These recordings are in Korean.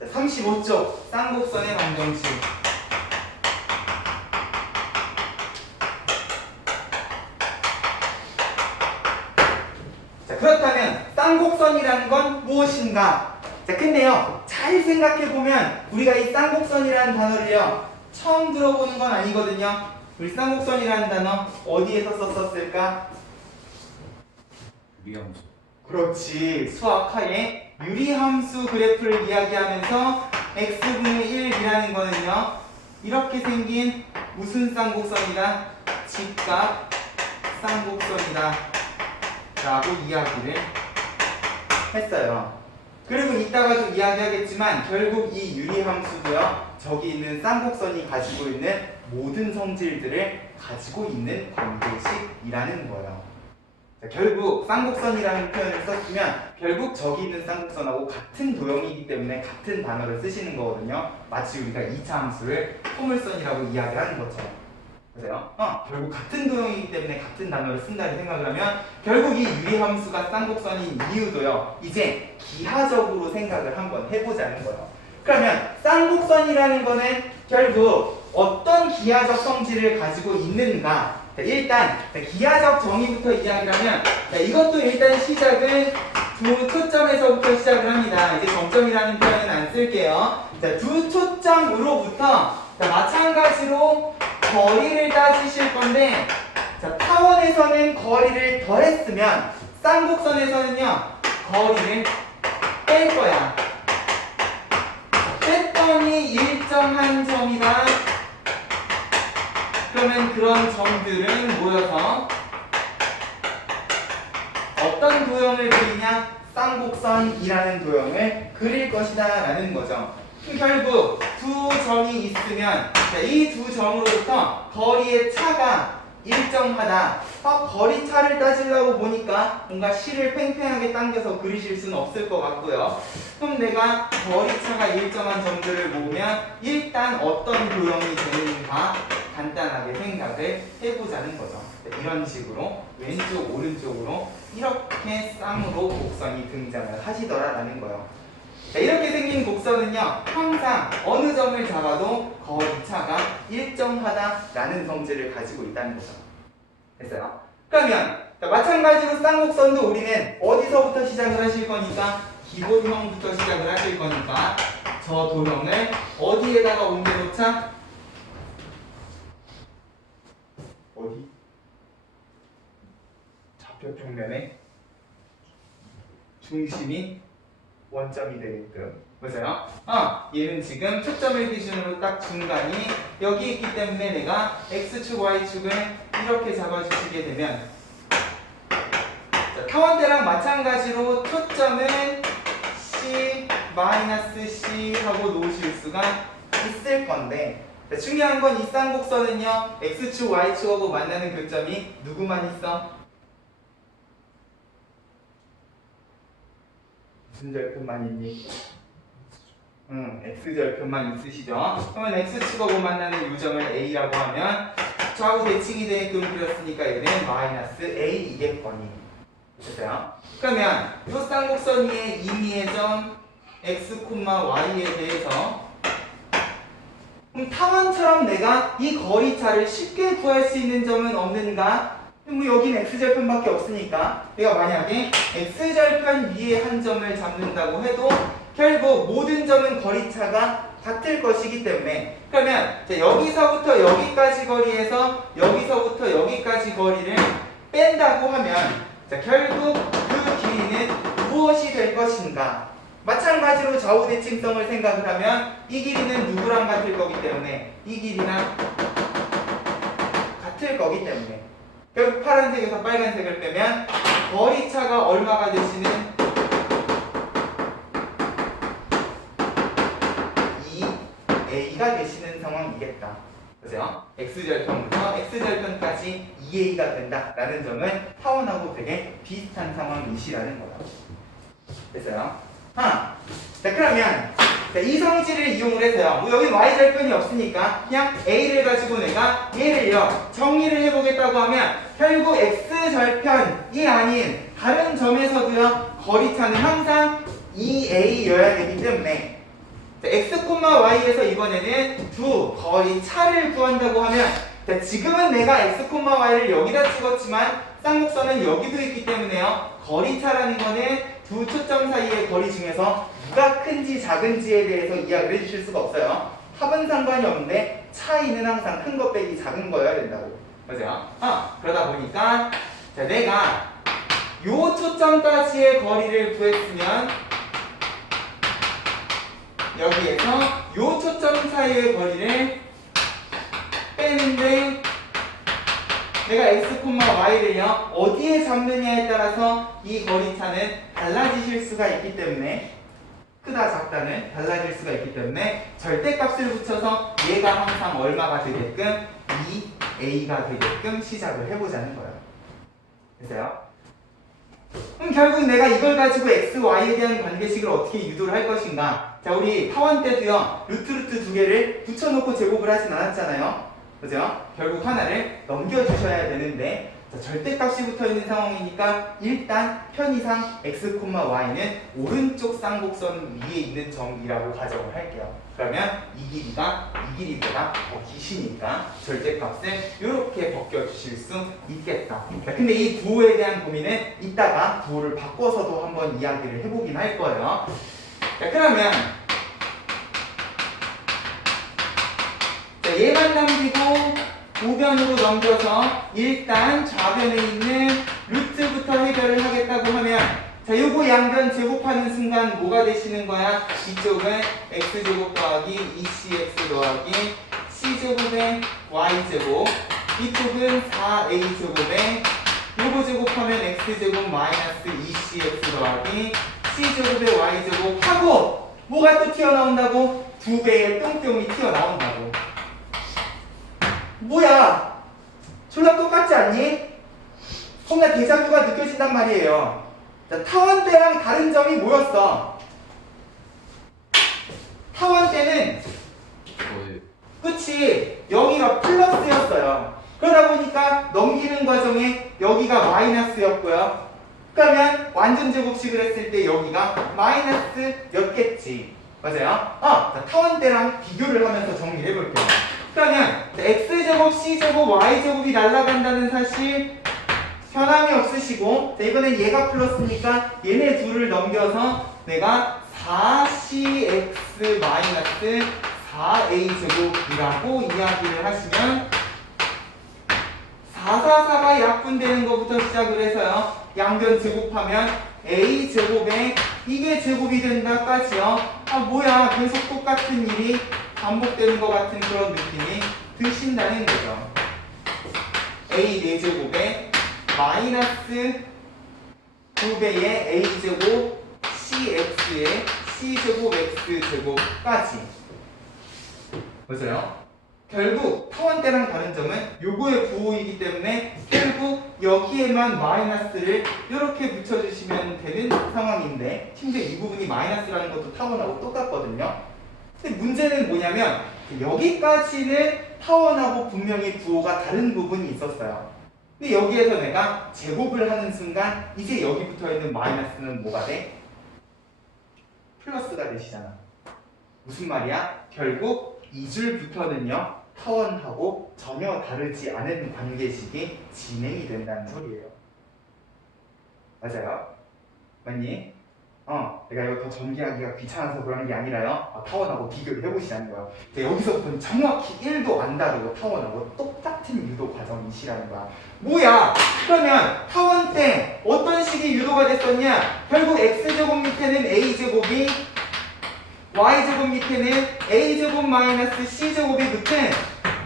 35쪽 쌍곡선의 방정식. 자, 그렇다면 쌍곡선이라는 건 무엇인가? 자, 근데요, 잘 생각해보면 우리가 이 쌍곡선이라는 단어를요, 처음 들어보는 건 아니거든요. 우리 쌍곡선이라는 단어 어디에서 썼었을까? 유리함수. 그렇지. 수학하에 유리함수 그래프를 이야기하면서 x분의 1이라는 거는요, 이렇게 생긴 무슨 쌍곡선이다? 직각 쌍곡선이다 라고 이야기를 했어요. 그리고 이따가도 이야기하겠지만 결국 이 유리함수도요, 저기 있는 쌍곡선이 가지고 있는 모든 성질들을 가지고 있는 관계식이라는 거예요. 자, 결국 쌍곡선이라는 표현을 썼으면 결국 저기 있는 쌍곡선하고 같은 도형이기 때문에 같은 단어를 쓰시는 거거든요. 마치 우리가 2차 함수를 포물선이라고 이야기하는 것처럼. 그래요? 결국 같은 도형이기 때문에 같은 단어를 쓴다는 생각을 하면 결국 이 유리함수가 쌍곡선인 이유도요, 이제 기하적으로 생각을 한번 해보자는 거예요. 그러면 쌍곡선이라는 거는 결국 어떤 기하적 성질을 가지고 있는가? 자, 일단 기하적 정의부터 이야기를 하면, 자, 이것도 일단 시작은 두 초점에서부터 시작을 합니다. 이제 점점이라는 표현은 안 쓸게요. 자, 두 초점으로부터, 자, 마찬가지로 거리를 따지실 건데, 자, 타원에서는 거리를 더했으면 쌍곡선에서는요, 거리를 뺄 거야. 뺐더니 일정한 점이다. 그러면 그런 점들은 모여서 어떤 도형을 그리냐? 쌍곡선이라는 도형을 그릴 것이다 라는 거죠. 결국 두 점이 있으면 이 두 점으로부터 거리의 차가 일정하다. 거리 차를 따지려고 보니까 뭔가 실을 팽팽하게 당겨서 그리실 수는 없을 것 같고요. 그럼 내가 거리 차가 일정한 점들을 모으면 일단 어떤 도형이 되는가 간단하게 생각을 해보자는 거죠. 이런 식으로 왼쪽 오른쪽으로 이렇게 쌍으로 곡선이 등장을 하시더라라는 거예요. 자, 이렇게 생긴 곡선은요, 항상 어느 점을 잡아도 거리차가 일정하다라는 성질을 가지고 있다는 거죠. 됐어요? 그러면 자, 마찬가지로 쌍곡선도 우리는 어디서부터 시작을 하실 거니까 기본형부터 시작을 하실 거니까 저 도형을 어디에다가 옮겨놓자? 어디? 좌표 평면에 중심이 원점이 되게끔. 보세요. 얘는 지금 초점을 기준으로 딱 중간이 여기 있기 때문에 내가 X축, Y축을 이렇게 잡아주시게 되면, 자, 타원대랑 마찬가지로 초점은 C, -C 하고 놓으실 수가 있을 건데, 자, 중요한 건 이 쌍곡선은요, X축, Y축하고 만나는 교점이 누구만 있어? 무슨 절편만 있니? X절편만 있으시죠? 그러면 X축하고 만나는 요점을 A라고 하면 좌우 대칭이 되게끔 그렸으니까 얘는 -A이겠거니. 됐어요? 그러면 이 쌍곡선 위의 임의의 점 X, Y에 대해서 그럼 타원처럼 내가 이 거리차를 쉽게 구할 수 있는 점은 없는가? 뭐 여기는 X절편밖에 없으니까 내가 만약에 X절편 위에 한 점을 잡는다고 해도 결국 모든 점은 거리차가 같을 것이기 때문에, 그러면 여기서부터 여기까지 거리에서 여기서부터 여기까지 거리를 뺀다고 하면 결국 그 길이는 무엇이 될 것인가? 마찬가지로 좌우 대칭성을 생각을 하면 이 길이는 누구랑 같을 거기 때문에 이 길이랑 같을 거기 때문에 결국 파란색에서 빨간색을 빼면 거리차가 얼마가 되시는 2A가 되시는 상황이겠다. 그죠? X절편부터 X절편까지 2A가 된다라는 점은 타원하고 되게 비슷한 상황이시라는 거다. 됐어요? 자, 그러면 이 성질을 이용을 해서요, 뭐 여긴 Y절편이 없으니까 그냥 A를 가지고 내가 얘를요 정리를 해보겠다고 하면 결국 X절편이 아닌 다른 점에서도요 거리차는 항상 2A여야 되기 때문에 자, x, y에서 이번에는 두 거리 차를 구한다고 하면 자, 지금은 내가 x, y를 여기다 찍었지만 쌍곡선은 여기도 있기 때문에요. 거리차라는 거는 두 초점 사이의 거리 중에서 누가 큰지 작은지에 대해서 이야기를 해주실 수가 없어요. 합은 상관이 없는데 차이는 항상 큰 거 빼기 작은 거여야 된다고. 맞아요? 그러다 보니까 자, 내가 요 초점까지의 거리를 구했으면 여기에서 요 초점 사이의 거리를 빼는데 내가 x, y를요 어디에 잡느냐에 따라서 이 거리차는 달라지실 수가 있기 때문에 크다 작다는 달라질 수가 있기 때문에 절대값을 붙여서 얘가 항상 얼마가 되게끔 2a가 되게끔 시작을 해보자는 거예요. 됐어요? 그럼 결국 내가 이걸 가지고 x, y에 대한 관계식을 어떻게 유도를 할 것인가? 자, 우리 타원 때도요 루트 두 개를 붙여놓고 제곱을 하진 않았잖아요. 그죠? 결국 하나를 넘겨주셔야 되는데 자, 절대값이 붙어있는 상황이니까 일단 편의상 x, y는 오른쪽 쌍곡선 위에 있는 점이라고 가정을 할게요. 그러면 이 길이보다 더 기시니까 절대값을 이렇게 벗겨주실 수 있겠다. 자, 근데 이 부호에 대한 고민은 이따가 부호를 바꿔서도 한번 이야기를 해보긴 할 거예요. 자, 그러면 자, 얘만 남기고 우변으로 넘겨서 일단 좌변에 있는 루트부터 해결을 하겠다고 하면 자, 요거 양변 제곱하는 순간 뭐가 되시는 거야? 이쪽은 x제곱 더하기 2cx 더하기 c제곱에 y제곱, 이쪽은 4a제곱에 요거 제곱하면 x제곱 마이너스 2cx 더하기 c제곱에 y제곱 하고 뭐가 또 튀어나온다고? 2배의 뿅뿅이 튀어나온다고. 뭐야? 졸라 똑같지 않니? 겁나 데자뷰가 느껴진단 말이에요. 자, 타원 때랑 다른 점이 뭐였어? 타원 때는 끝이 여기가 플러스였어요. 그러다 보니까 넘기는 과정에 여기가 마이너스였고요. 그러면 완전 제곱식을 했을 때 여기가 마이너스였겠지. 맞아요? 자, 타원 때랑 비교를 하면서 정리를 해볼게요. 그러면 x제곱, c제곱, y제곱이 날아간다는 사실 변함이 없으시고 자, 이번엔 얘가 플러스니까 얘네 둘을 넘겨서 내가 4cx 4a제곱이라고 이야기를 하시면 444가 약분되는 것부터 시작을 해서요 양변 제곱하면 a제곱에 이게 제곱이 된다까지요. 뭐야 계속 똑같은 일이 반복되는 것 같은 그런 느낌이 드신다는 거죠. a 4제곱에 마이너스 2배의 a제곱 cx의 c제곱 x제곱까지. 맞아요? 결국 타원 때랑 다른 점은 요거의 부호이기 때문에 결국 여기에만 마이너스를 이렇게 붙여주시면 되는 상황인데 심지어 이 부분이 마이너스라는 것도 타원하고 똑같거든요. 근데 문제는 뭐냐면 여기까지는 타원하고 분명히 부호가 다른 부분이 있었어요. 근데 여기에서 내가 제곱을 하는 순간 이제 여기 붙어있는 마이너스는 뭐가 돼? 플러스가 되시잖아. 무슨 말이야? 결국 이 줄부터는요 타원하고 전혀 다르지 않은 관계식이 진행이 된다는 소리예요. 맞아요? 맞니? 내가 이거 더 전개하기가 귀찮아서 그러는 게 아니라요. 타원하고 비교를 해보시라는 거야. 여기서부터는 정확히 1도 안 다르고 타원하고 똑같은 유도 과정이시라는 거야. 뭐야? 그러면 타원 때 어떤 식이 유도가 됐었냐? 결국 x제곱 밑에는 a제곱이 y제곱 밑에는 a제곱 마이너스 c제곱이 붙은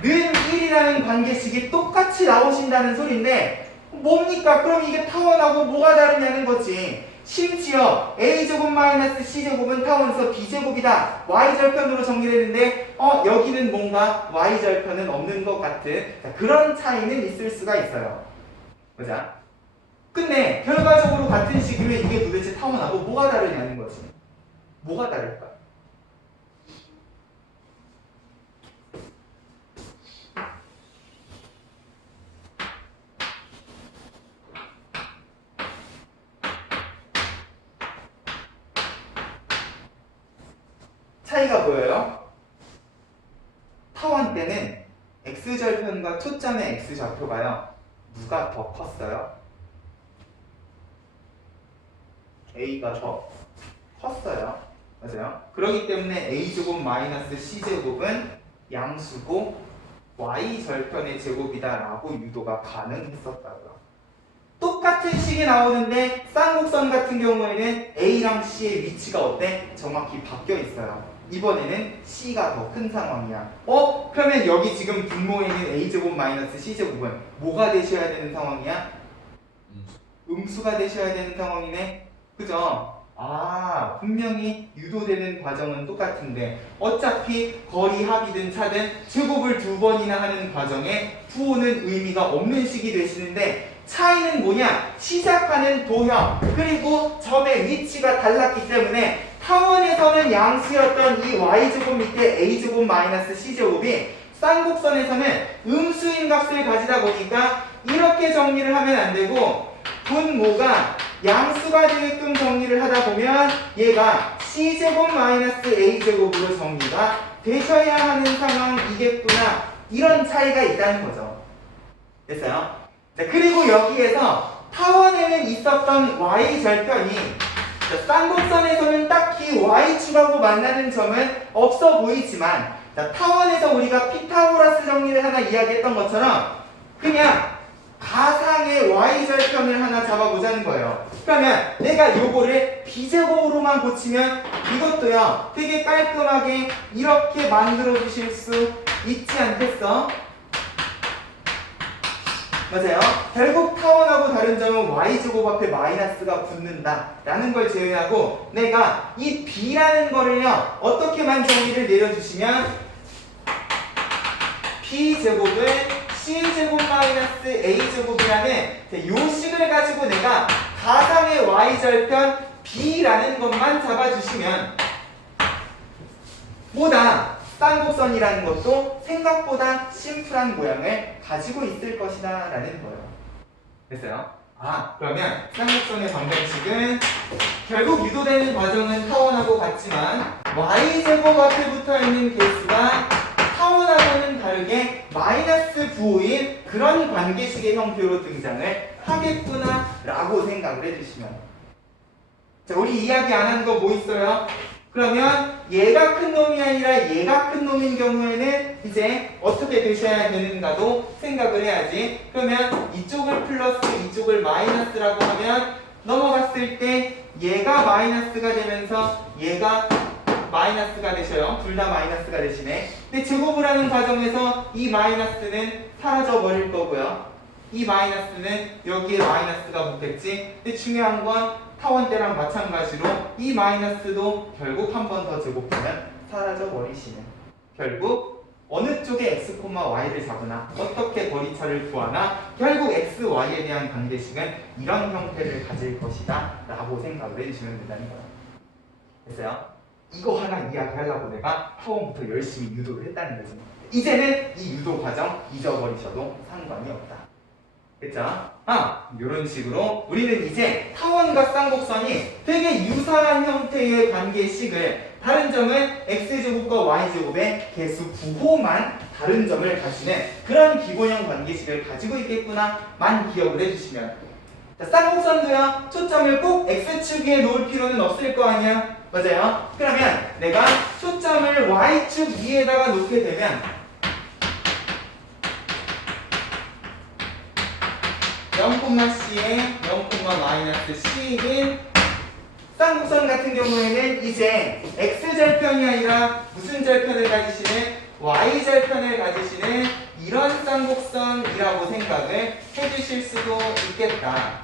는 1이라는 관계식이 똑같이 나오신다는 소리인데 뭡니까? 그럼 이게 타원하고 뭐가 다르냐는 거지. 심지어 a제곱 마이너스 c제곱은 타원에서 b제곱이다. y절편으로 정리되는데 여기는 뭔가 y절편은 없는 것 같은 그런 차이는 있을 수가 있어요. 보자. 근데 결과적으로 같은 식이면 이게 도대체 타원하고 뭐가 다르냐는 거지. 뭐가 다를까? 차이가 보여요? 타원 때는 x절편과 초점의 x좌표가요. 누가 더 컸어요? a가 더 컸어요. 맞아요? 그렇기 때문에 a제곱 마이너스 c제곱은 양수고 y절편의 제곱이다라고 유도가 가능했었다고요. 똑같은 식이 나오는데 쌍곡선 같은 경우에는 A랑 C의 위치가 어때? 정확히 바뀌어 있어요. 이번에는 C가 더 큰 상황이야. 그러면 여기 지금 분모에 있는 A제곱 마이너스 C제곱은 뭐가 되셔야 되는 상황이야? 음수가 되셔야 되는 상황이네. 그죠? 분명히 유도되는 과정은 똑같은데 어차피 거리 합이든 차든 제곱을 2번이나 하는 과정에 부호는 의미가 없는 식이 되시는데 차이는 뭐냐? 시작하는 도형 그리고 점의 위치가 달랐기 때문에 타원에서는 양수였던 이 y제곱 밑에 a제곱 마이너스 c제곱이 쌍곡선에서는 음수인 값을 가지다 보니까 이렇게 정리를 하면 안 되고 분모가 양수가 되게끔 정리를 하다 보면 얘가 c제곱 마이너스 a제곱으로 정리가 되셔야 하는 상황이겠구나. 이런 차이가 있다는 거죠. 됐어요? 자, 그리고 여기에서 타원에는 있었던 y절편이 쌍곡선에서는 딱히 y축하고 만나는 점은 없어 보이지만 타원에서 우리가 피타고라스 정리를 하나 이야기했던 것처럼 그냥 가상의 y절편을 하나 잡아보자는 거예요. 그러면 내가 요거를 b제곱으로만 고치면 이것도요 되게 깔끔하게 이렇게 만들어 주실 수 있지 않겠어? 맞아요. 결국 타원하고 다른 점은 y제곱 앞에 마이너스가 붙는다 라는 걸 제외하고 내가 이 b라는 거를요 어떻게만 정의를 내려주시면 b제곱은 c제곱 마이너스 a제곱이라는 요 식을 가지고 내가 가상의 y절편 b라는 것만 잡아주시면 뭐다 쌍곡선이라는 것도 생각보다 심플한 모양을 가지고 있을 것이다 라는 거예요. 됐어요? 그러면 쌍곡선의 방정식은 결국 유도되는 과정은 타원하고 같지만 y제곱 앞에 붙어있는 개수가 타원하고는 다르게 마이너스 부호인 그런 관계식의 형태로 등장을 하겠구나 라고 생각을 해주시면 자, 우리 이야기 안 하는 거 뭐 있어요? 그러면 얘가 큰 놈이 아니라 얘가 큰 놈인 경우에는 이제 어떻게 되셔야 되는가도 생각을 해야지. 그러면 이쪽을 플러스 이쪽을 마이너스라고 하면 넘어갔을 때 얘가 마이너스가 되면서 얘가 마이너스가 되셔요. 둘 다 마이너스가 되시네. 근데 제곱을 하는 과정에서 이 마이너스는 사라져 버릴 거고요. 이 마이너스는 여기에 마이너스가 붙겠지. 근데 중요한 건 타원 때랑 마찬가지로 이 마이너스도 결국 한 번 더 제곱하면 사라져 버리시는. 결국 어느 쪽에 x, y를 잡으나 어떻게 거리차를 구하나 결국 x, y에 대한 관계식은 이런 형태를 가질 것이다 라고 생각을 해주시면 된다는 거예요. 됐어요? 이거 하나 이야기하려고 내가 타원부터 열심히 유도를 했다는 거지. 이제는 이 유도 과정 잊어버리셔도 상관이 없다. 됐죠? 이런 식으로 우리는 이제 타원과 쌍곡선이 되게 유사한 형태의 관계식을 다른 점은 x제곱과 y제곱의 개수 부호만 다른 점을 가지는 그런 기본형 관계식을 가지고 있겠구나만 기억을 해주시면 자, 쌍곡선도요 초점을 꼭 x축 위에 놓을 필요는 없을 거 아니야? 맞아요? 그러면 내가 초점을 y축 위에다가 놓게 되면 0,c에 0,-c인 쌍곡선 같은 경우에는 이제 x절편이 아니라 무슨 절편을 가지시는 y절편을 가지시는 이런 쌍곡선이라고 생각을 해주실 수도 있겠다.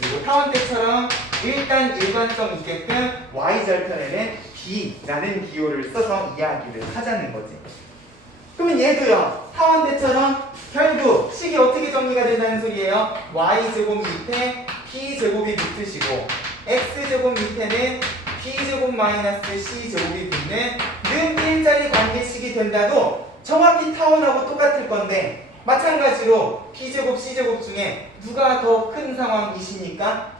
그리고 타원 때처럼 일단 일관성 있게끔 y절편에는 b라는 기호를 써서 이야기를 하자는 거지. 그러면 얘도요 타원 때처럼 결국 식이 어떻게 정리가 된다는 소리예요? y제곱 밑에 b제곱이 붙으시고 x제곱 밑에는 b제곱 마이너스 c제곱이 붙는 는 일자리 관계식이 된다도 정확히 타원하고 똑같을 건데 마찬가지로 b제곱 c제곱 중에 누가 더 큰 상황이십니까?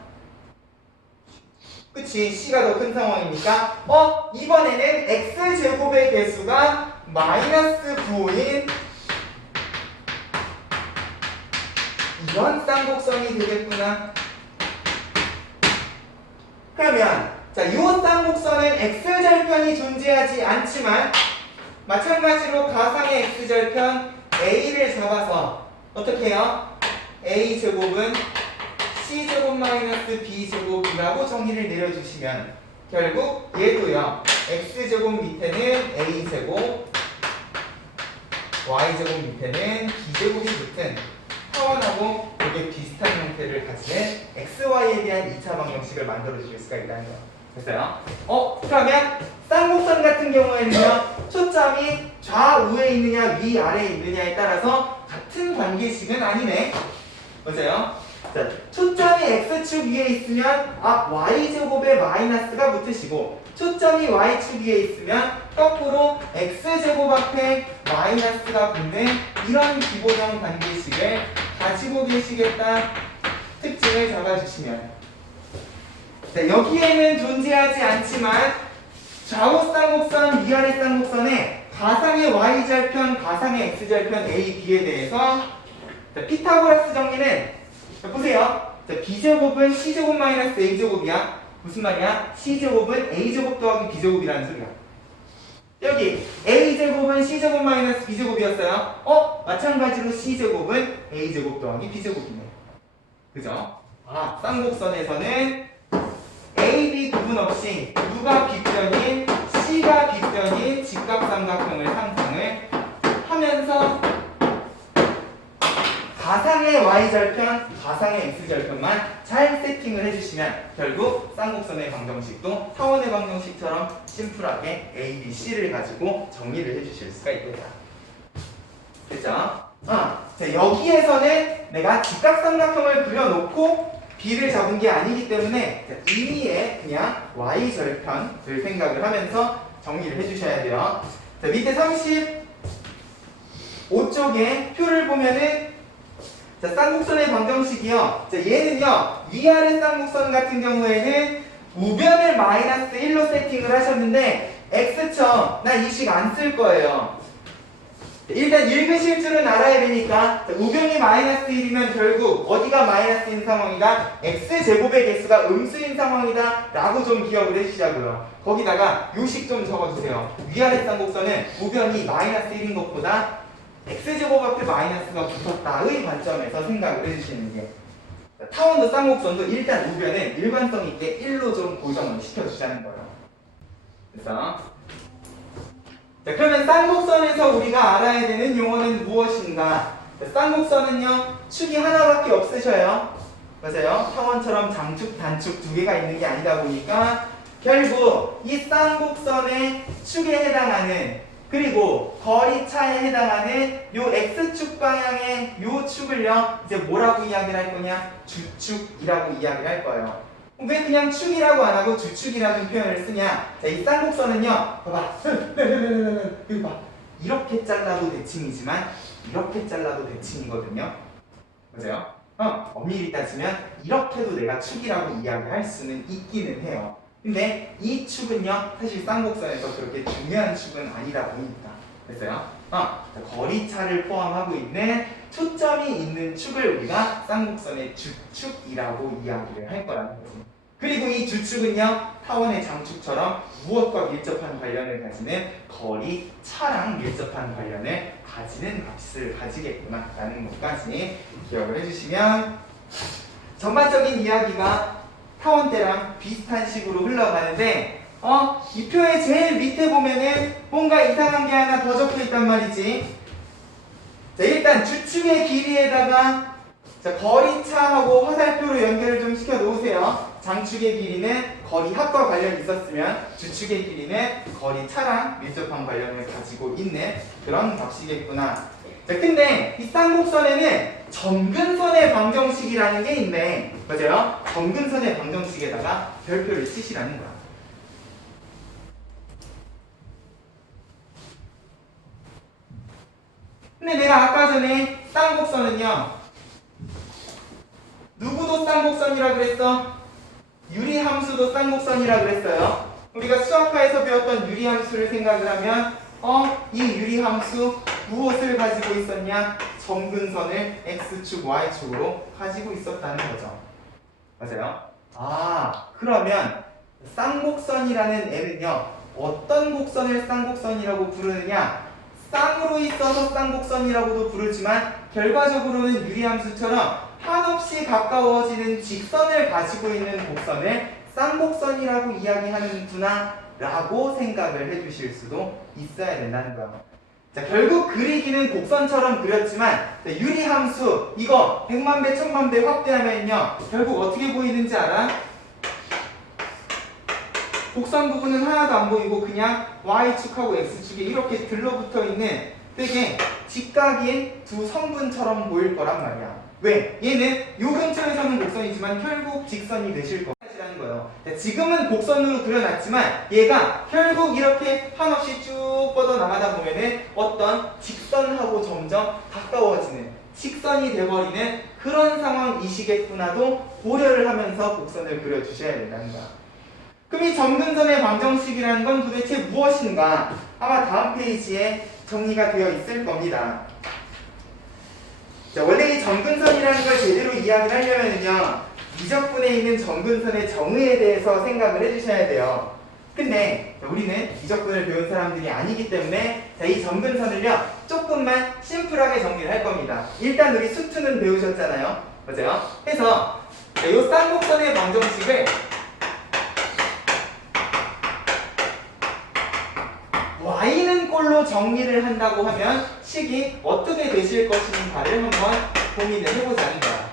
그치, C가 더 큰 상황이니까 이번에는 X제곱의 개수가 마이너스 9인 이런 쌍곡선이 되겠구나. 그러면 자, 이 쌍곡선은 X절편이 존재하지 않지만 마찬가지로 가상의 X절편 A를 잡아서 어떻게 해요? A제곱은 C제곱 마이너스 B제곱이라고 정의를 내려주시면 결국 얘도요. X제곱 밑에는 A제곱 Y제곱 밑에는 B제곱이 붙은 타원하고 되게 비슷한 형태를 가지는 XY에 대한 2차 방정식을 만들어 주실 수가 있다는 거예요. 됐어요? 그러면 쌍곡선 같은 경우에는요, 초점이 좌우에 있느냐 위아래에 있느냐에 따라서 같은 관계식은 아니네. 맞아요? 자, 초점이 X축 위에 있으면 Y제곱에 마이너스가 붙으시고 초점이 Y축 위에 있으면 거꾸로 X제곱 앞에 마이너스가 붙는 이런 기본형 관계식을 가지고 계시겠다 특징을 잡아주시면, 자, 여기에는 존재하지 않지만 좌우 쌍곡선, 위아래 쌍곡선의 가상의 Y절편, 가상의 X절편 A, B에 대해서 자, 피타고라스 정리는 자, 보세요. 자, B제곱은 C제곱 마이너스 A제곱이야. 무슨 말이야? C제곱은 A제곱 더하기 B제곱이라는 소리야. 여기 A제곱은 C제곱 마이너스 B제곱이었어요. 마찬가지로 C제곱은 A제곱 더하기 B제곱이네. 그죠? 쌍곡선에서는 A, B 구분 없이 누가 빗변인, C가 빗변인 직각삼각형을 상상을 하면서 가상의 Y절편, 가상의 X절편만 잘 세팅을 해주시면 결국 쌍곡선의 방정식도 타원의 방정식처럼 심플하게 A, B, C를 가지고 정리를 해주실 수가 있겠다. 됐죠? 자, 여기에서는 내가 직각삼각형을 그려놓고 B를 잡은 게 아니기 때문에 임의의 그냥 Y절편을 생각을 하면서 정리를 해주셔야 돼요. 자, 밑에 35쪽에 표를 보면은 자, 쌍곡선의 방정식이요. 자, 얘는요, 위아래 쌍곡선 같은 경우에는 우변을 마이너스 1로 세팅을 하셨는데, X점, 나 이 식 안 쓸 거예요. 일단 읽으실 줄은 알아야 되니까, 자, 우변이 마이너스 1이면 결국 어디가 마이너스인 상황이다? X제곱의 개수가 음수인 상황이다. 라고 좀 기억을 해주시자고요. 거기다가 요식 좀 적어주세요. 위아래 쌍곡선은 우변이 마이너스 1인 것보다 X제곱 앞에 마이너스가 붙었다의 관점에서 생각을 해주시는 게, 타원도 쌍곡선도 일단 우변은 일관성 있게 1로 좀 고정을 시켜주자는 거예요. 그래서 자, 그러면 쌍곡선에서 우리가 알아야 되는 용어는 무엇인가? 자, 쌍곡선은요, 축이 하나밖에 없으셔요. 맞아요? 타원처럼 장축, 단축 두 개가 있는 게 아니다 보니까 결국 이 쌍곡선의 축에 해당하는, 그리고 거리차에 해당하는 요 X축 방향의 요 축을요, 이제 뭐라고 이야기를 할 거냐? 주축이라고 이야기를 할 거예요. 왜 그냥 축이라고 안 하고 주축이라는 표현을 쓰냐? 자, 이 쌍곡선은요, 봐봐. 여기 봐. 이렇게 잘라도 대칭이지만, 이렇게 잘라도 대칭이거든요. 맞아요? 엄밀히 따지면, 이렇게도 내가 축이라고 이야기할 수는 있기는 해요. 근데 이 축은요, 사실 쌍곡선에서 그렇게 중요한 축은 아니다 보니까. 됐어요? 거리차를 포함하고 있는 초점이 있는 축을 우리가 쌍곡선의 주축이라고 이야기를 할 거라는 거지. 그리고 이 주축은요, 타원의 장축처럼 무엇과 밀접한 관련을 가지는 거리차랑 밀접한 관련을 가지는 값을 가지겠구나 라는 것까지 기억을 해주시면, 전반적인 이야기가 타원 때랑 비슷한 식으로 흘러가는데, 이 표의 제일 밑에 보면은 뭔가 이상한 게 하나 더 적혀 있단 말이지. 자, 일단 주축의 길이에다가 자, 거리차하고 화살표로 연결을 좀 시켜 놓으세요. 장축의 길이는 거리합과 관련이 있었으면 주축의 길이는 거리차랑 밀접한 관련을 가지고 있는 그런 값이겠구나. 자, 근데 이 쌍곡선에는 점근선의 방정식이라는 게 있네. 맞아요? 점근선의 방정식에다가 별표를 치시라는 거야. 근데 내가 아까 전에 쌍곡선은요, 누구도 쌍곡선이라 그랬어? 유리함수도 쌍곡선이라 그랬어요. 우리가 수학과에서 배웠던 유리함수를 생각을 하면 이 유리함수 무엇을 가지고 있었냐? 점근선을 x축, y축으로 가지고 있었다는 거죠. 맞아요? 그러면 쌍곡선이라는 애는요, 어떤 곡선을 쌍곡선이라고 부르느냐? 쌍으로 있어서 쌍곡선이라고도 부르지만 결과적으로는 유리함수처럼 한없이 가까워지는 직선을 가지고 있는 곡선을 쌍곡선이라고 이야기하는구나 라고 생각을 해주실 수도 있어야 된다는 거예요. 자, 결국 그리기는 곡선처럼 그렸지만 유리함수 이거 100만 배, 1000만 배 확대하면요 결국 어떻게 보이는지 알아? 곡선 부분은 하나도 안 보이고 그냥 y축하고 x축이 이렇게 들러붙어 있는 되게 직각인 두 성분처럼 보일 거란 말이야. 왜? 얘는 요 근처에서는 곡선이지만 결국 직선이 되실 거라는 거예요. 지금은 곡선으로 그려놨지만 얘가 결국 이렇게 한없이 쭉 뻗어나가다 보면은 어떤 직선하고 점점 가까워지는 직선이 돼버리는 그런 상황이시겠구나도 고려를 하면서 곡선을 그려주셔야 된다는 거야. 그럼 이 점근선의 방정식이라는 건 도대체 무엇인가? 아마 다음 페이지에 정리가 되어 있을 겁니다. 자, 원래 이 점근선이라는 걸 제대로 이야기를 하려면요 미적분에 있는 점근선의 정의에 대해서 생각을 해주셔야 돼요. 근데 우리는 미적분을 배운 사람들이 아니기 때문에 자, 이 점근선을요 조금만 심플하게 정리를 할 겁니다. 일단 우리 수투는 배우셨잖아요. 맞아요? 그래서 이 쌍곡선의 방정식을 y는 꼴로 정리를 한다고 하면 식이 어떻게 되실 것인가를 한번 고민을 해보자는 거야.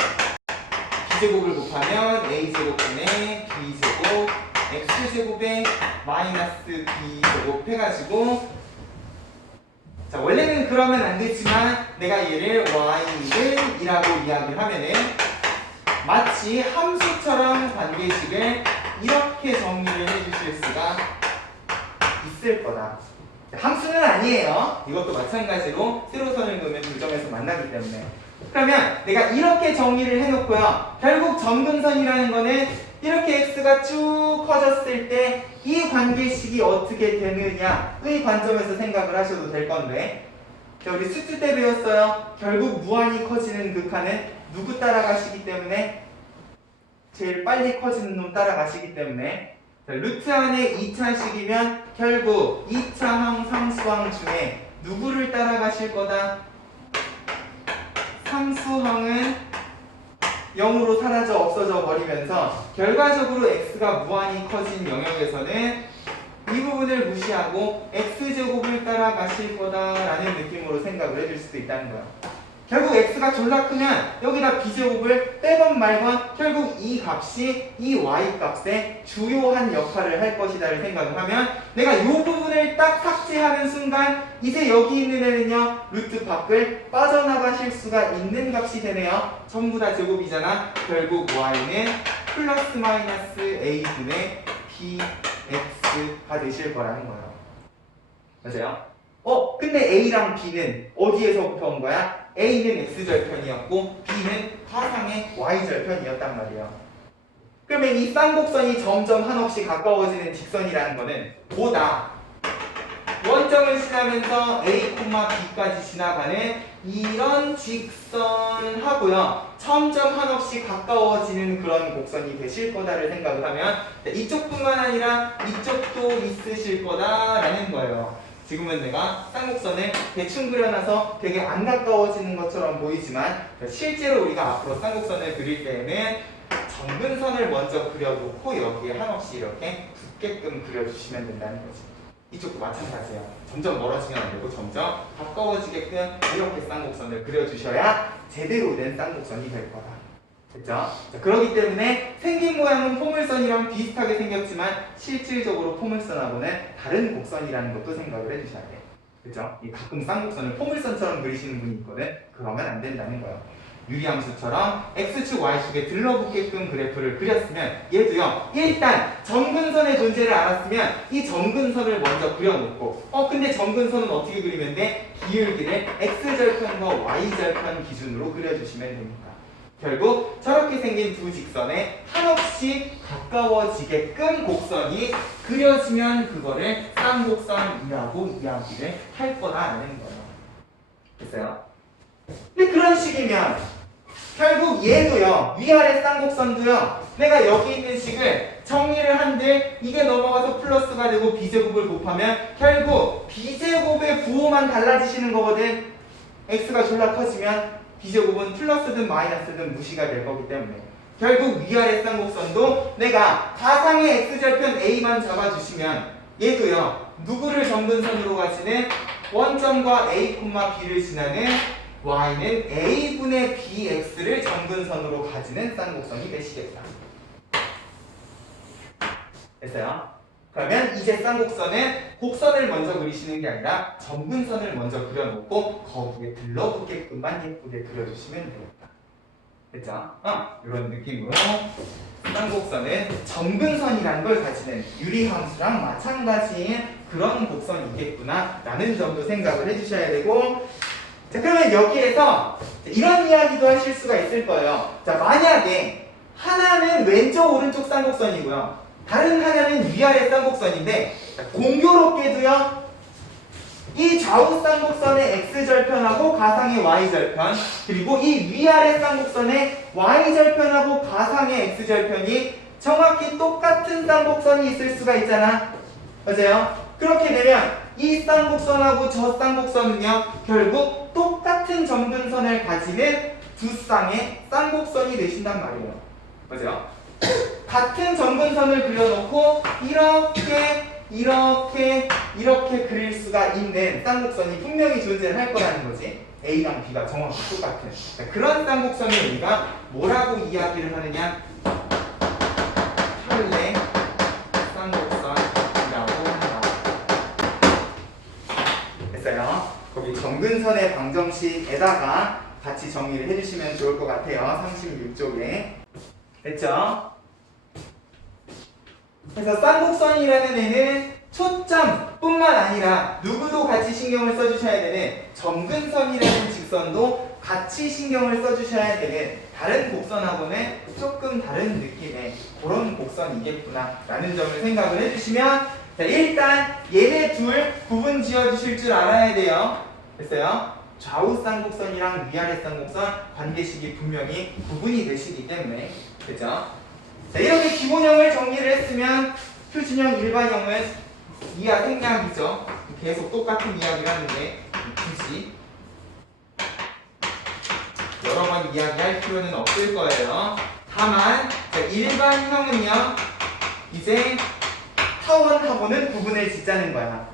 b제곱을 곱하면 a제곱분의 b제곱 x제곱에 마이너스 b제곱 해가지고 자 원래는 그러면 안 되지만 내가 얘를 y는 이라고 이야기를 하면은 마치 함수처럼 관계식을 이렇게 정리를 해주실 수가 있을 거다. 함수는 아니에요. 이것도 마찬가지로 세로선을 그으면 두 점에서 만나기 때문에. 그러면 내가 이렇게 정리를 해놓고요. 결국 점근선이라는 거는 이렇게 x가 쭉 커졌을 때 이 관계식이 어떻게 되느냐의 관점에서 생각을 하셔도 될 건데 자, 우리 수트 때 배웠어요. 결국 무한히 커지는 극한은 누구 따라가시기 때문에? 제일 빨리 커지는 놈 따라가시기 때문에 자, 루트 안에 2차식이면 결국 2차항 상수항 중에 누구를 따라가실 거다? 상수항은 0으로 사라져 없어져 버리면서 결과적으로 x가 무한히 커진 영역에서는 이 부분을 무시하고 x제곱을 따라가실 거다라는 느낌으로 생각을 해줄 수도 있다는 거야. 결국 x가 졸라 크면 여기다 b제곱을 빼건 말건 결국 이 값이 이 y값에 주요한 역할을 할 것이다를 생각을 하면 내가 이 부분을 딱 삭제하는 순간 이제 여기 있는 애는요 루트 밖을 빠져나가실 수가 있는 값이 되네요. 전부 다 제곱이잖아. 결국 y는 플러스 마이너스 a분의 bx가 되실 거라는 거예요. 맞아요? 근데 a랑 b는 어디에서부터 온 거야? a는 x절편이었고 b는 화상의 y절편이었단 말이에요. 그러면 이 쌍곡선이 점점 한없이 가까워지는 직선이라는 거는 보다 원점을 지나면서 a, b까지 지나가는 이런 직선하고요 점점 한없이 가까워지는 그런 곡선이 되실 거다를 생각을 하면 이쪽뿐만 아니라 이쪽도 있으실 거다라는 거예요. 지금은 내가 쌍곡선을 대충 그려놔서 되게 안 가까워지는 것처럼 보이지만 실제로 우리가 앞으로 쌍곡선을 그릴 때에는 점근선을 먼저 그려놓고 여기에 한없이 이렇게 붙게끔 그려주시면 된다는 거지. 이쪽도 마찬가지예요. 점점 멀어지면 안 되고 점점 가까워지게끔 이렇게 쌍곡선을 그려주셔야 제대로 된 쌍곡선이 될 거다. 됐죠? 자, 그렇기 때문에 생긴 모양은 포물선이랑 비슷하게 생겼지만 실질적으로 포물선하고는 다른 곡선이라는 것도 생각을 해주셔야 돼요. 그죠? 가끔 쌍곡선을 포물선처럼 그리시는 분이 있거든. 그러면 안 된다는 거예요. 유리함수처럼 x축, y축에 들러붙게끔 그래프를 그렸으면 얘도요. 일단 점근선의 존재를 알았으면 이 점근선을 먼저 그려놓고 근데 점근선은 어떻게 그리면 돼? 기울기를 x절편과 y절편 기준으로 그려주시면 됩니다. 결국 저렇게 생긴 두 직선에 한없이 가까워지게끔 곡선이 그려지면 그거를 쌍곡선이라고 이야기를 할 거라는 거예요. 됐어요? 근데 그런 식이면 결국 얘도요, 위아래 쌍곡선도요, 내가 여기 있는 식을 정리를 한들 이게 넘어가서 플러스가 되고 b제곱을 곱하면 결국 b제곱의 부호만 달라지시는 거거든. x가 졸라 커지면 b제곱은 플러스든 마이너스든 무시가 될 거기 때문에 결국 위아래 쌍곡선도 내가 가상의 x절편 a만 잡아주시면 얘도요, 누구를 정근선으로 가지는 원점과 a, b를 지나는 y는 a분의 bx를 정근선으로 가지는 쌍곡선이 되시겠다. 됐어요? 그러면 이제 쌍곡선은 곡선을 먼저 그리시는 게 아니라 정근선을 먼저 그려놓고 거기에 들러붙게끔만 예쁘게 그려주시면 되겠다. 됐죠? 이런 느낌으로 쌍곡선은 정근선이라는 걸 가지는 유리함수랑 마찬가지인 그런 곡선이겠구나 라는 점도 생각을 해주셔야 되고, 자, 그러면 여기에서 이런 이야기도 하실 수가 있을 거예요. 자, 만약에 하나는 왼쪽 오른쪽 쌍곡선이고요, 다른 하나는 위아래 쌍곡선인데, 자, 공교롭게도요, 이 좌우 쌍곡선의 x절편하고 가상의 y절편, 그리고 이 위아래 쌍곡선의 y절편하고 가상의 x절편이 정확히 똑같은 쌍곡선이 있을 수가 있잖아. 맞아요? 그렇게 되면 이 쌍곡선하고 저 쌍곡선은요, 결국 똑같은 정근선을 가지는 두 쌍의 쌍곡선이 되신단 말이에요. 맞아요? 같은 정근선을 그려놓고 이렇게 그릴 수가 있는 쌍곡선이 분명히 존재를 할 거라는 거지. A랑 B가 정확히 똑같은 그런 쌍곡선을 우리가 뭐라고 이야기를 하느냐? 혈내 쌍곡선이라고 한다. 됐어요? 거기 정근선의 방정식에다가 같이 정리를 해주시면 좋을 것 같아요. 36쪽에. 됐죠? 그래서 쌍곡선이라는 애는 초점뿐만 아니라 누구도 같이 신경을 써주셔야 되는 정근선이라는 직선도 같이 신경을 써주셔야 되는 다른 곡선하고는 조금 다른 느낌의 그런 곡선이겠구나 라는 점을 생각을 해주시면, 자, 일단 얘네 둘 구분 지어주실 줄 알아야 돼요. 됐어요? 좌우 쌍곡선이랑 위아래 쌍곡선 관계식이 분명히 구분이 되시기 때문에. 그죠? 자, 이렇게 기본형을 정리를 했으면 표준형, 일반형은 이하 생략이죠. 계속 똑같은 이야기를 하는데 굳이 여러 번 이야기할 필요는 없을 거예요. 다만 자, 일반형은요, 이제 타원하고는 구분을 짓자는 거야.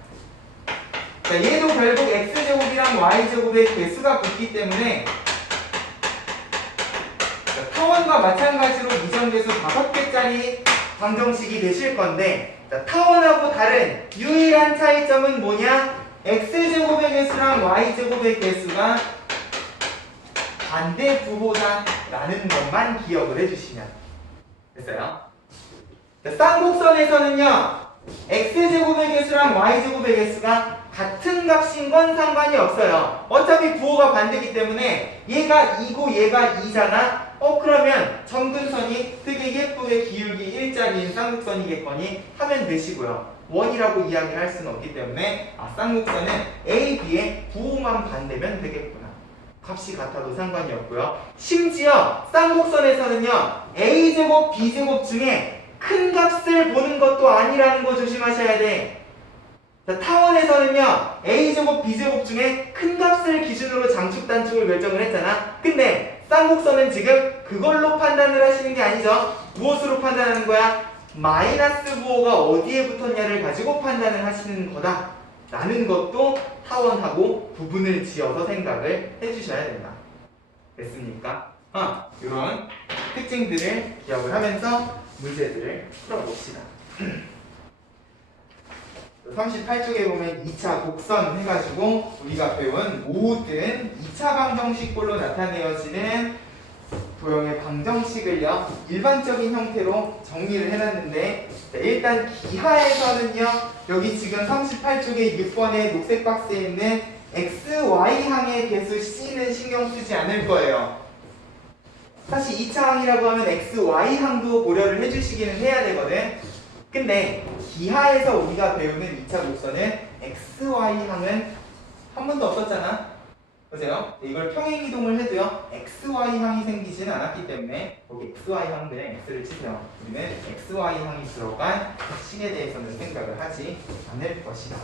자, 얘도 결국 x제곱이랑 y제곱의 개수가 붙기 때문에 타원과 마찬가지로 이정계수 5개짜리 방정식이 되실 건데, 자, 타원하고 다른 유일한 차이점은 뭐냐? x제곱의 개수랑 y제곱의 개수가 반대 부호다 라는 것만 기억을 해주시면 됐어요? 자, 쌍곡선에서는요, x제곱의 개수랑 y제곱의 개수가 같은 값인 건 상관이 없어요. 어차피 부호가 반대이기 때문에 얘가 2고 얘가 2잖아. 그러면 정근선이 되게 예쁘게 기울기 1짜리인 쌍곡선이겠거니 하면 되시고요. 원이라고 이야기를 할 수는 없기 때문에 쌍곡선은 A, B의 부호만 반대면 되겠구나. 값이 같아도 상관이 없고요. 심지어 쌍곡선에서는요, A제곱, B제곱 중에 큰 값을 보는 것도 아니라는 거 조심하셔야 돼. 자, 타원에서는요, A제곱, B제곱 중에 큰 값을 기준으로 장축, 단축을 결정을 했잖아. 근데 쌍곡선은 지금 그걸로 판단을 하시는 게 아니죠. 무엇으로 판단하는 거야? 마이너스 부호가 어디에 붙었냐를 가지고 판단을 하시는 거다 라는 것도 타원하고 부분을 지어서 생각을 해주셔야 된다. 됐습니까? 이런 특징들을 기억을 하면서 문제들을 풀어봅시다. 38쪽에 보면 2차 곡선 해가지고 우리가 배운 모든 2차 방정식꼴로 나타내어지는 도형의 방정식을요, 일반적인 형태로 정리를 해놨는데, 자, 일단 기하에서는요, 여기 지금 38쪽에 6번의 녹색 박스에 있는 x, y항의 개수 c는 신경 쓰지 않을 거예요. 사실 2차 항이라고 하면 x, y 항도 고려를 해주시기는 해야 되거든. 근데 기하에서 우리가 배우는 2차 곡선은 x, y 항은 한 번도 없었잖아. 보세요. 이걸 평행 이동을 해도요. x, y 항이 생기지는 않았기 때문에 여기 x, y 항들의 x를 치세요. 우리는 x, y 항이 들어간 식에 대해서는 생각을 하지 않을 것이다.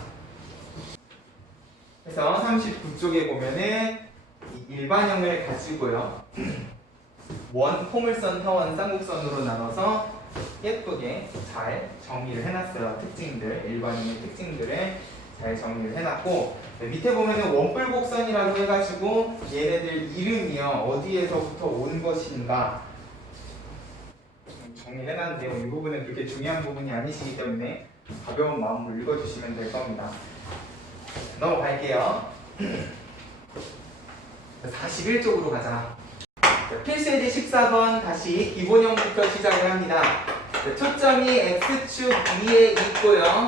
그래서 39쪽에 보면은 이 일반형을 가지고요. 원, 포물선, 타원, 쌍곡선으로 나눠서 예쁘게 잘 정리를 해놨어요. 특징들, 일반형의 특징들을 잘 정리를 해놨고, 네, 밑에 보면은 원뿔곡선이라고 해가지고 얘네들 이름이요. 어디에서부터 온 것인가 정리해놨는데요. 이 부분은 그렇게 중요한 부분이 아니시기 때문에 가벼운 마음으로 읽어주시면 될 겁니다. 넘어갈게요. 41쪽으로 가자. 필수예제 14번 다시 기본형부터 시작을 합니다. 초점이 X축 위에 있고요.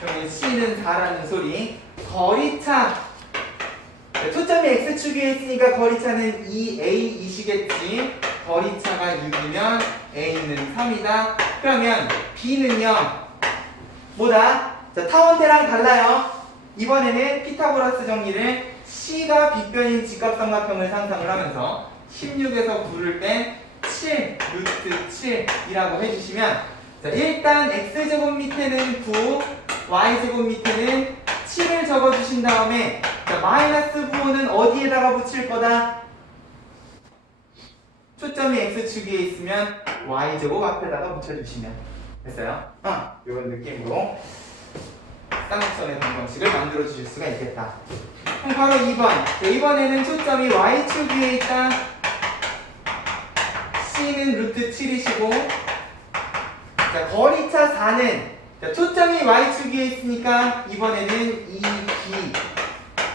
그러면 C는 4라는 소리. 거리차. 초점이 X축 위에 있으니까 거리차는 2A이시겠지. 거리차가 6이면 A는 3이다. 그러면 B는요. 뭐다? 자, 타원대랑 달라요. 이번에는 피타고라스 정리를 C가 빗변인 직각삼각형을 상상을 하면서 16에서 9를 뺀 7, 루트 7이라고 해주시면, 자, 일단 x제곱 밑에는 9, y제곱 밑에는 7을 적어주신 다음에, 자, 마이너스 부호는 어디에다가 붙일 거다? 초점이 x축 위에 있으면 y제곱 앞에다가 붙여주시면 됐어요? 이런 느낌으로 쌍곡선의 방정식을 만들어 주실 수가 있겠다. 그럼 바로 2번. 자, 이번에는 초점이 y축 위에 있다. C는 루트 7이시고, 자, 거리차 4는, 자, 초점이 y축 위에 있으니까 이번에는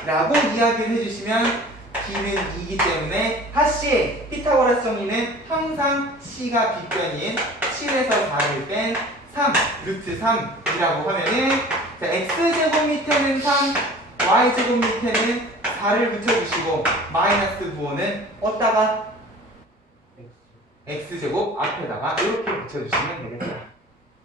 2b라고 이야기를 해주시면 b는 2이기 때문에 다시 피타고라스 정리는 항상 C가 빗변인 7에서 4를 뺀 3, 루트 3이라고 하면은, 자, x제곱 밑에는 3, y제곱 밑에는 4를 붙여주시고 마이너스 부호는 어디다가? x제곱 앞에다가 이렇게 붙여주시면 되겠다.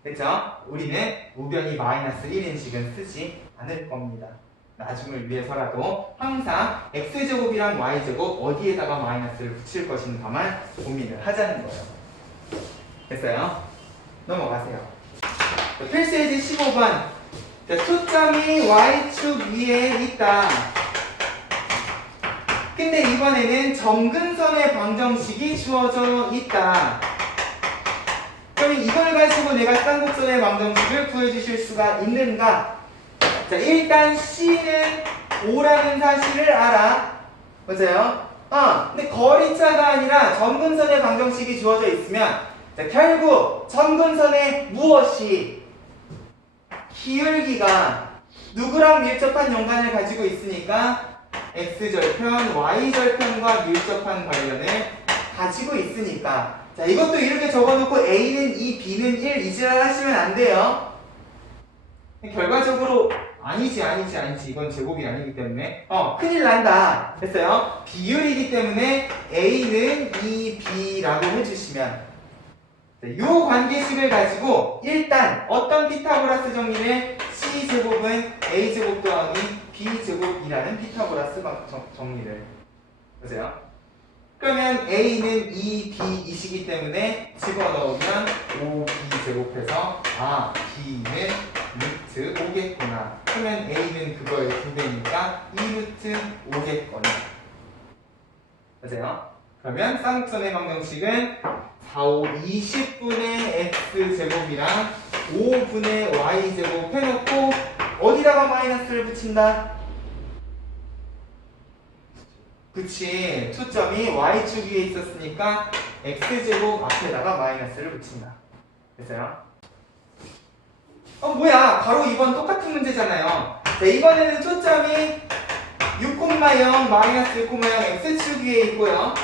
됐죠? 우리는 우변이 마이너스 1인식은 쓰지 않을 겁니다. 나중을 위해서라도 항상 x제곱이랑 y제곱 어디에다가 마이너스를 붙일 것인가만 고민을 하자는 거예요. 됐어요? 넘어가세요. 필수예제 15번. 자, 초점이 y축 위에 있다. 근데 이번에는 점근선의 방정식이 주어져 있다. 그럼 이걸 가지고 내가 쌍곡선의 방정식을 구해주실 수가 있는가? 자, 일단 C는 5라는 사실을 알아. 맞아요? 근데 거리차가 아니라 점근선의 방정식이 주어져 있으면, 자, 결국 점근선의 무엇이 기울기가 누구랑 밀접한 연관을 가지고 있으니까 x절편, y절편과 밀접한 관련을 가지고 있으니까, 자, 이것도 이렇게 적어놓고 a는 2, b는 1 이지랄 하시면 안 돼요. 결과적으로 아니지 이건 제곱이 아니기 때문에 큰일 난다 됐어요. 비율이기 때문에 a는 2b라고 해주시면, 이 관계식을 가지고 일단 어떤 피타고라스 정리를 C제곱은 A제곱 더하기 B제곱이라는 피타고라스 정리를 보세요. 그러면 A는 2B이시기 때문에 집어넣으면 5B제곱해서 B는 루트 5겠구나. 그러면 A는 그거의 2배니까 2루트 5겠거니. 보세요. 그러면 쌍곡선의 방정식은 4, 5, 20분의 x제곱이랑 5분의 y제곱 해놓고 어디다가 마이너스를 붙인다? 그치, 초점이 y축 위에 있었으니까 x제곱 앞에다가 마이너스를 붙인다. 됐어요? 뭐야, 바로 이번 똑같은 문제잖아요. 자, 이번에는 초점이 6,0 마이너스 6,0 x축 위에 있고요.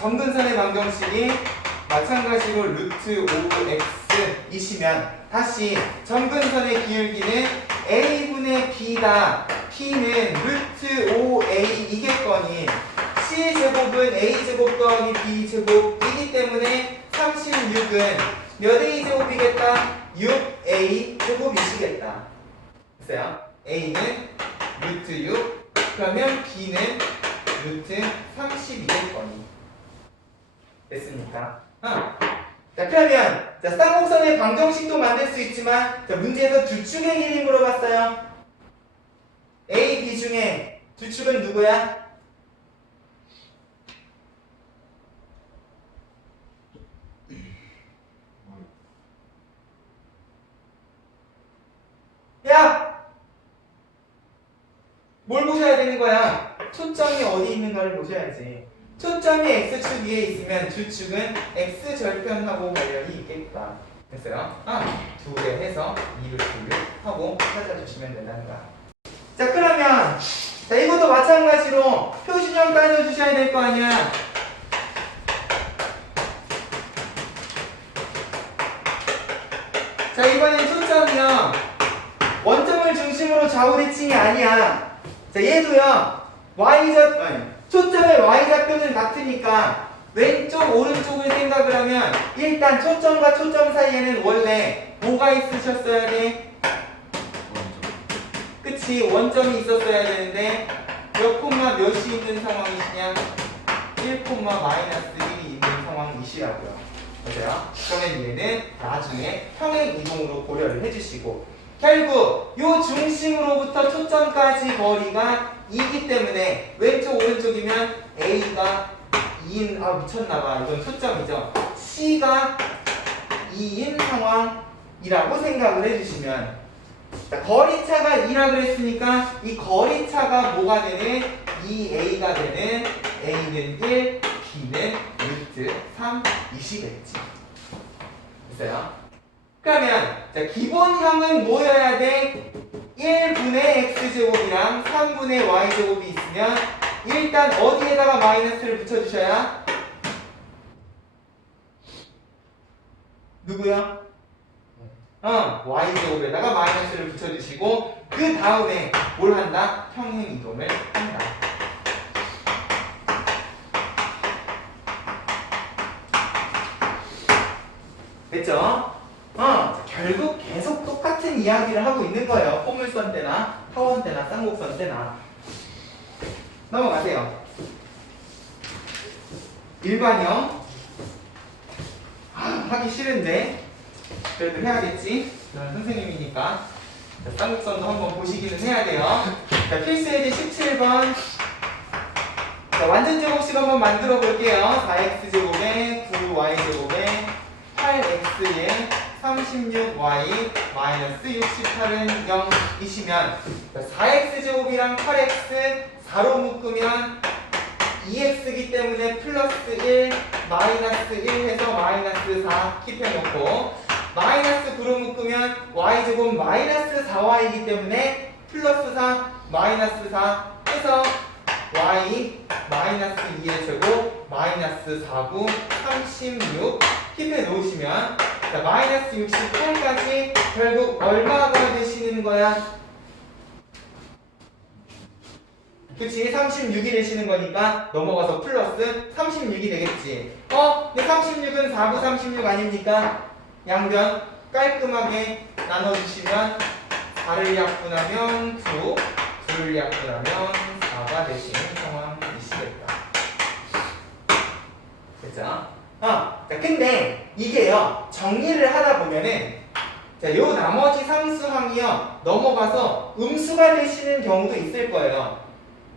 점근선의 방정식이 마찬가지로 루트 5x이시면 다시 점근선의 기울기는 a분의 b다. p는 루트 5a이겠거니 C제곱은 A제곱 더하기 B제곱이기 때문에 36은 몇 A제곱이겠다? 6A제곱이시겠다. 됐어요? A는 루트 6, 그러면 B는 루트 30이겠거니. 됐습니까? 자, 그러면 자, 쌍곡선의 방정식도 만들 수 있지만 자, 문제에서 두 축의 길이 물어봤어요. A, B 중에 두 축은 누구야? 야! 뭘 보셔야 되는 거야? 초점이 어디 있는가를 보셔야지. 초점이 X축 위에 있으면 두 축은 X절편하고 관련이 있겠다. 됐어요? 두 배 해서 2루트를 하고 찾아주시면 된다는 거야. 자, 그러면 자, 이것도 마찬가지로 표준형 따져주셔야 될 거 아니야. 자, 이번엔 초점이요. 원점을 중심으로 좌우 대칭이 아니야. 자, 얘도요. 초점의 y좌표는 같으니까 왼쪽 오른쪽을 생각을 하면 일단 초점과 초점 사이에는 원래 뭐가 있으셨어야 돼? 그치, 원점이 있었어야 되는데 몇 콤마 몇이 있는 상황이시냐? 1 콤마 마이너스 1이 있는 상황이시라고요. 맞아요? 그러면 얘는 나중에 평행 이동으로 고려를 해주시고, 결국 요 중심으로부터 초점까지 거리가 2이기 때문에 왼쪽 오른쪽이면 A가 2인, 미쳤나봐, 이건 초점이죠. C가 2인 상황이라고 생각을 해주시면, 자, 거리차가 2라 그랬으니까 이 거리차가 뭐가 되는? 2A가 되는 A는 1, B는 루트 3이시겠지. 됐어요? 그러면 자, 기본형은 뭐여야 돼? 1분의 x제곱이랑 3분의 y제곱이 있으면 일단 어디에다가 마이너스를 붙여주셔야? 누구야? y제곱에다가 마이너스를 붙여주시고 그 다음에 뭘 한다? 평행이동을 한다. 됐죠? 결국 계속 똑같은 이야기를 하고 있는 거예요. 포물선 때나 타원 때나 쌍곡선 때나. 넘어가세요. 일반형. 하기 싫은데 그래도 해야겠지. 저는 선생님이니까. 자, 쌍곡선도 한번 보시기는 해야 돼요. 자, 필수예제 17번. 자, 완전 제곱식 한번 만들어 볼게요. 4x제곱에 9y제곱에 8x에 36y 마이너스 68은 0이시면 4x제곱이랑 8x 4로 묶으면 2x이기 때문에 플러스 1 마이너스 1 해서 마이너스 4 킵해놓고 마이너스 9로 묶으면 y제곱 마이너스 4y이기 때문에 플러스 4 마이너스 4 해서 y 마이너스 2의 제곱 마이너스 4구 36 킵해 놓으시면 자, 마이너스 68까지 결국 얼마가 되시는 거야? 그치? 36이 되시는 거니까 넘어가서 플러스 36이 되겠지. 근데 36은 4구 36 아닙니까? 양변 깔끔하게 나눠주시면 4를 약분하면 9, 9를 약분하면 4가 되시는 상황이시겠다. 됐죠? 자, 근데 이게요, 정리를 하다 보면은, 자, 요 나머지 상수항이요, 넘어가서 음수가 되시는 경우도 있을 거예요.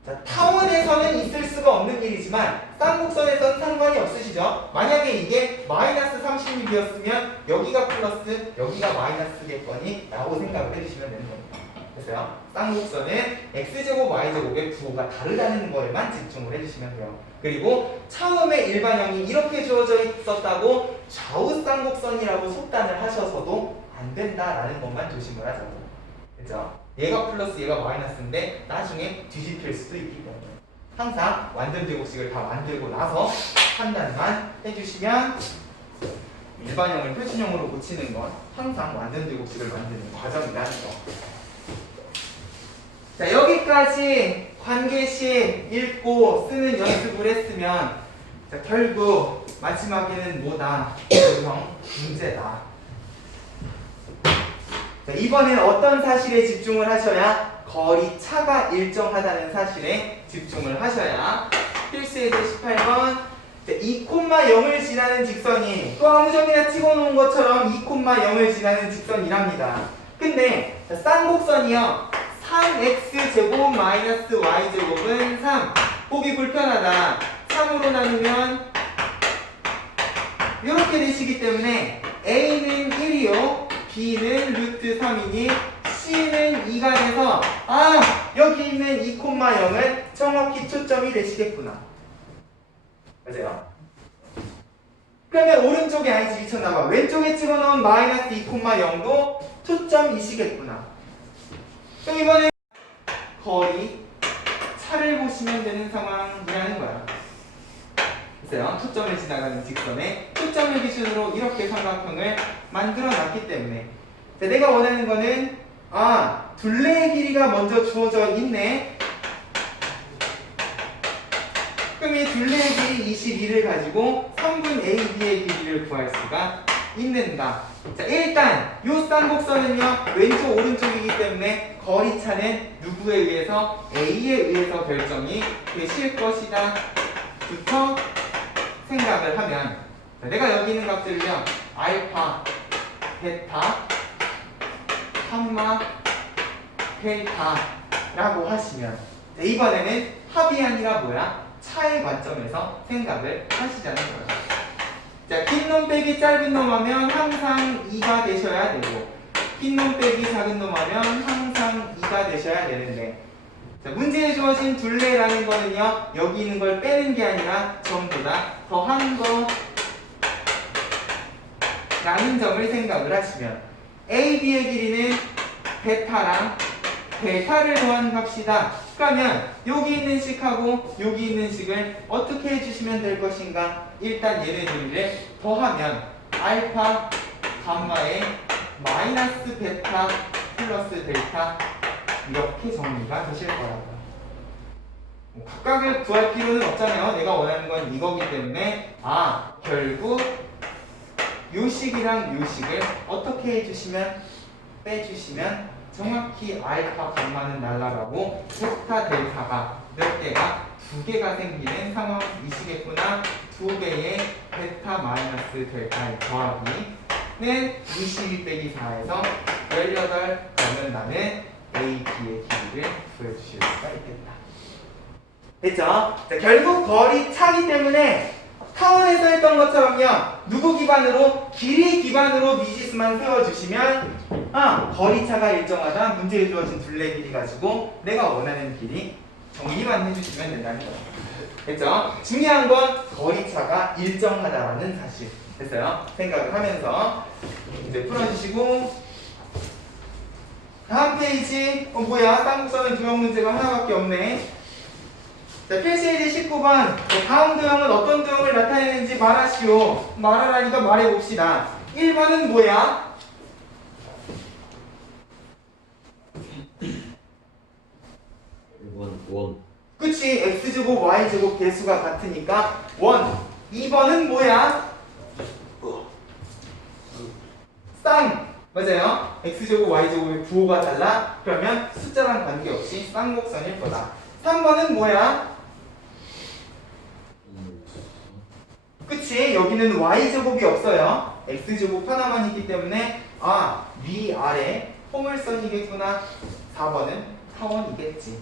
자, 타원에서는 있을 수가 없는 일이지만, 쌍곡선에서는 상관이 없으시죠? 만약에 이게 마이너스 36이었으면, 여기가 플러스, 여기가 마이너스겠거니, 라고 생각을 해주시면 되는 겁니다. 됐어요? 쌍곡선은 x제곱, y제곱의 부호가 다르다는 거에만 집중을 해주시면 돼요. 그리고 처음에 일반형이 이렇게 주어져 있었다고 좌우 쌍곡선이라고 속단을 하셔서도 안 된다라는 것만 조심을 하자고. 그죠? 얘가 플러스 얘가 마이너스인데 나중에 뒤집힐 수도 있기 때문에 항상 완전 제곱식을 다 만들고 나서 판단만 해주시면 일반형을 표준형으로 고치는 건 항상 완전 제곱식을 만드는 과정이라는 거. 자, 여기까지 관계식 읽고 쓰는 연습을 했으면 자, 결국 마지막에는 뭐다? 형 문제다. 자, 이번엔 어떤 사실에 집중을 하셔야 거리차가 일정하다는 사실에 집중을 하셔야 필수예제 18번 2,0을 지나는 직선이 또 아무 점이나 찍어놓은 것처럼 2,0을 지나는 직선이랍니다. 근데 쌍곡선이요 3x제곱 마이너스 y제곱은 3 보기 불편하다 3으로 나누면 이렇게 되시기 때문에 a는 1이요 b는 루트 3이니 c는 2가 돼서 여기 있는 2,0은 정확히 초점이 되시겠구나. 맞아요? 그러면 오른쪽에 아이지 미쳤나봐. 왼쪽에 찍어놓은 마이너스 2,0도 초점이시겠구나. 그럼 이번에 거리 차를 보시면 되는 상황이라는 거야. 됐어요? 초점을 지나가는 직선에 초점을 기준으로 이렇게 삼각형을 만들어 놨기 때문에 자, 내가 원하는 거는 둘레의 길이가 먼저 주어져 있네. 그럼 이 둘레의 길이 22를 가지고 3분 AB의 길이를 구할 수가 있는가. 자, 일단 요 쌍곡선은요 왼쪽 오른쪽이기 때문에 거리차는 누구에 의해서 A에 의해서 결정이 되실 것이다 부터 생각을 하면 자, 내가 여기 있는 값들을요 알파, 베타, 감마, 델타라고 하시면 자, 이번에는 합이 아니라 뭐야? 차의 관점에서 생각을 하시자는 거예요. 자, 긴 놈 빼기 짧은 놈 하면 항상 2가 되셔야 되고 긴 놈 빼기 작은 놈 하면 항상 2가 되셔야 되는데 자, 문제에 주어진 둘레라는 거는요 여기 있는 걸 빼는 게 아니라 전부 다 더한 거 라는 점을 생각을 하시면 AB의 길이는 베타랑 델타를 더한 값이다. 그러면 여기 있는 식하고 여기 있는 식을 어떻게 해주시면 될 것인가? 일단 얘네들을 더하면 알파, 감마에 마이너스 베타 플러스 델타 이렇게 정리가 되실 거라고요. 각각을 구할 필요는 없잖아요. 내가 원하는 건 이거기 때문에 결국 요 식이랑 요 식을 어떻게 해주시면 빼주시면 정확히 알파 감마는 날아가고 베타 델타가 몇 개가 2개가 생기는 상황이시겠구나. 2개의 베타 마이너스 델타의 더하기는 22 빼기 4에서 18 넣는다는 AB의 길이를 구해주실 수가 있겠다. 됐죠? 자, 결국 거리 차기 때문에 타원에서 했던 것처럼요 누구 기반으로? 길이 기반으로 미지수만 세워주시면 거리차가 일정하다. 문제에 주어진 둘레 길이 가지고 내가 원하는 길이 정리만 해주시면 된다는 거예요. 됐죠? 중요한 건 거리차가 일정하다라는 사실. 됐어요? 생각을 하면서 이제 풀어주시고 다음 페이지 뭐야? 쌍곡선은 도형 문제가 하나밖에 없네. 자, 필수예제 19번 다음 도형은 어떤 도형을 나타내는지 말하시오. 말하라니까 말해봅시다. 1번은 뭐야? 원. 그치? x제곱 y제곱 개수가 같으니까 원. 2번은 뭐야? 쌍. 맞아요? x제곱 y제곱의 부호가 달라? 그러면 숫자랑 관계없이 쌍곡선일 거다. 3번은 뭐야? 그치? 여기는 y제곱이 없어요. x제곱 하나만 있기 때문에 위아래 포물선이겠구나. 4번은 타원이겠지.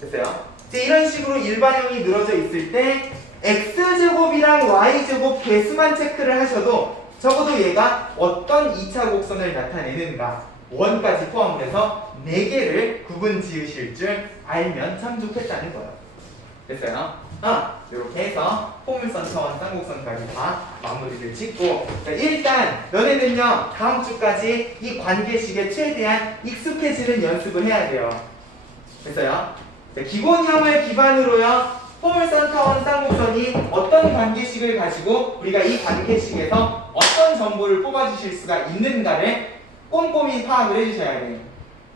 됐어요? 이제 이런 식으로 일반형이 늘어져 있을 때 x제곱이랑 y제곱 개수만 체크를 하셔도 적어도 얘가 어떤 2차 곡선을 나타내는가 원까지 포함을 해서 4개를 구분 지으실 줄 알면 참 좋겠다는 거예요. 됐어요? 이렇게 해서 포물선, 타원, 쌍곡선까지 다 마무리를 짓고 자, 일단 너네는요 다음 주까지 이 관계식에 최대한 익숙해지는 연습을 해야 돼요. 됐어요? 자, 기본형을 기반으로요 포물선, 타원, 쌍곡선이 어떤 관계식을 가지고 우리가 이 관계식에서 어떤 정보를 뽑아주실 수가 있는가를 꼼꼼히 파악을 해주셔야 돼요.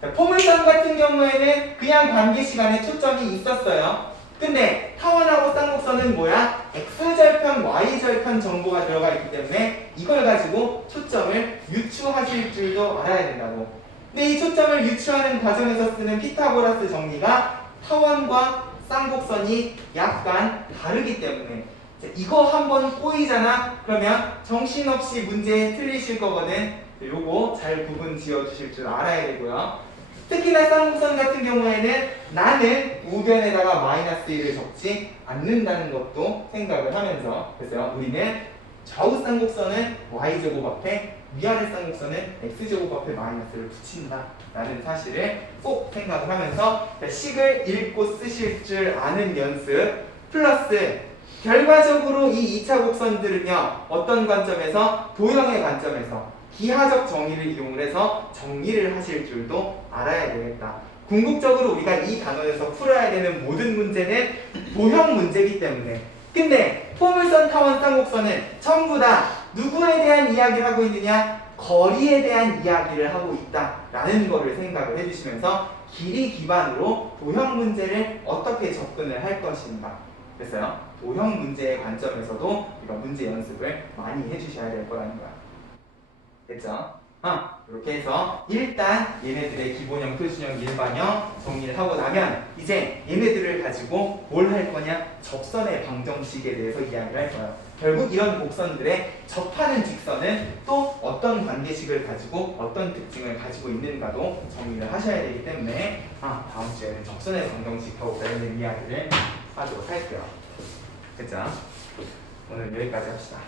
자, 포물선 같은 경우에는 그냥 관계식 안에 초점이 있었어요. 근데 타원하고 쌍곡선은 뭐야? X절편, Y절편 정보가 들어가 있기 때문에 이걸 가지고 초점을 유추하실 줄도 알아야 된다고. 근데 이 초점을 유추하는 과정에서 쓰는 피타고라스 정리가 타원과 쌍곡선이 약간 다르기 때문에 자, 이거 한번 꼬이잖아? 그러면 정신없이 문제 틀리실 거거든. 요거 잘 구분 지어 주실 줄 알아야 되고요. 특히나 쌍곡선 같은 경우에는 나는 우변에다가 마이너스 1을 적지 않는다는 것도 생각을 하면서 그래서 우리는 좌우 쌍곡선은 y제곱 앞에 위아래 쌍곡선은 x제곱 앞에 마이너스를 붙인다 라는 사실을 꼭 생각을 하면서 식을 읽고 쓰실 줄 아는 연습 플러스 결과적으로 이 2차 곡선들은요 어떤 관점에서 도형의 관점에서 기하적 정의를 이용을 해서 정리를 하실 줄도 알아야 되겠다. 궁극적으로 우리가 이 단원에서 풀어야 되는 모든 문제는 도형 문제이기 때문에 근데 포물선, 타원, 쌍곡선은 전부 다 누구에 대한 이야기를 하고 있느냐? 거리에 대한 이야기를 하고 있다라는 거를 생각을 해주시면서 길이 기반으로 도형 문제를 어떻게 접근을 할 것인가 그래서요 도형 문제의 관점에서도 우리가 문제 연습을 많이 해주셔야 될 거라는 거야. 됐죠? 이렇게 해서 일단 얘네들의 기본형, 표준형, 일반형 정리를 하고 나면 이제 얘네들을 가지고 뭘 할 거냐? 접선의 방정식에 대해서 이야기를 할 거예요. 결국 이런 곡선들의 접하는 직선은 또 어떤 관계식을 가지고 어떤 특징을 가지고 있는가도 정리를 하셔야 되기 때문에 다음 주에는 접선의 방정식하고 관련된 이야기를 하도록 할게요. 됐죠? 오늘 여기까지 합시다.